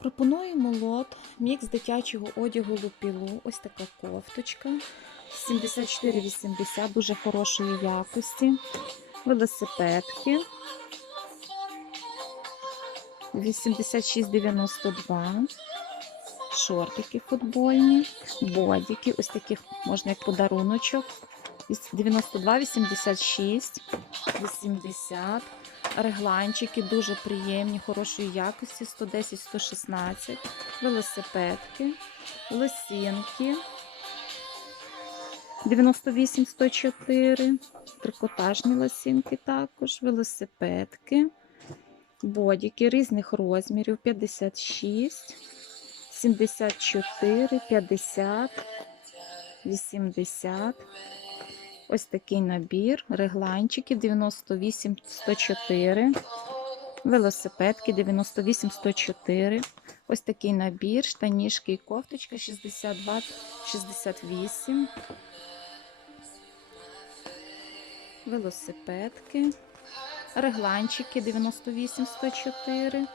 Пропонуємо лот, мікс дитячого одягу лупілу. Ось така кофточка. 74,80, дуже хорошої якості. Велосипедки. 86,92. Шортики футбольні, бодіки, ось таких можна як подаруночок. 92, 86, 80. Регланчики дуже приємні, хорошої якості, 110, 116. Велосипедки, лосінки. 98, 104. Трикотажні лосінки також, велосипедки, бодіки різних розмірів 56, 74, 50, 80. Ось такий набір, регланчики 98, 104, велосипедки 98, 104. Ось такий набір, штанішки і кофточка 62, 68. Велосипедки, регланчики 98, 104.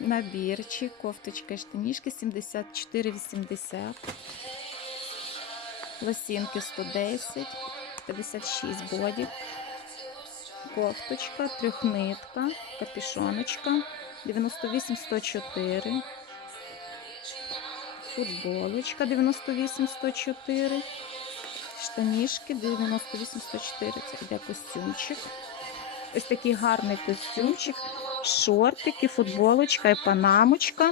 Набірчик, кофточка і штанішки 74, 80. Лосінки 110, 56 бодік, кофточка, трьохнитка, капюшоночка, 98, 104, футболочка 98, 104, штанішки 98, 104, це йде костюмчик. Ось такий гарний костюмчик, шортики, футболочка і панамочка.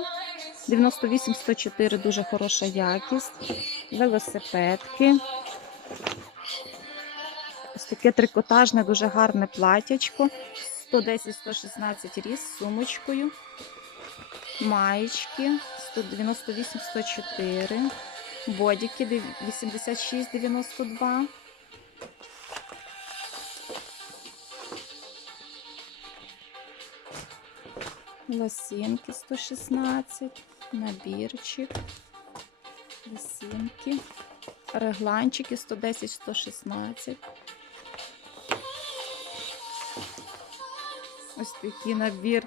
98 104 дуже хороша якість. Велосипедки. Ось таке трикотажне, дуже гарне платячко. 110-116 ріс з сумочкою. Маєчки 198 104 Бодіки 86 92 Лосінки 116, набірчик, лосінки, регланчики 110, 116. Ось такий набір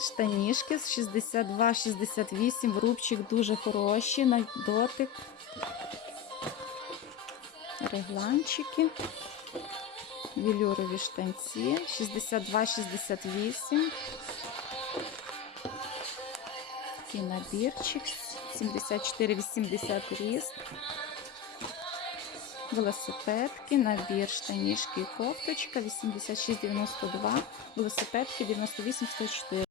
штанішки з 62, 68, рубчик дуже хороші, на дотик. Регланчики, вілюрові штанці 62, 68. Такий набірчик 74-80 ріст. Велосипедки, набір, штанішки і кофточка 86-92, велосипедки 98-104.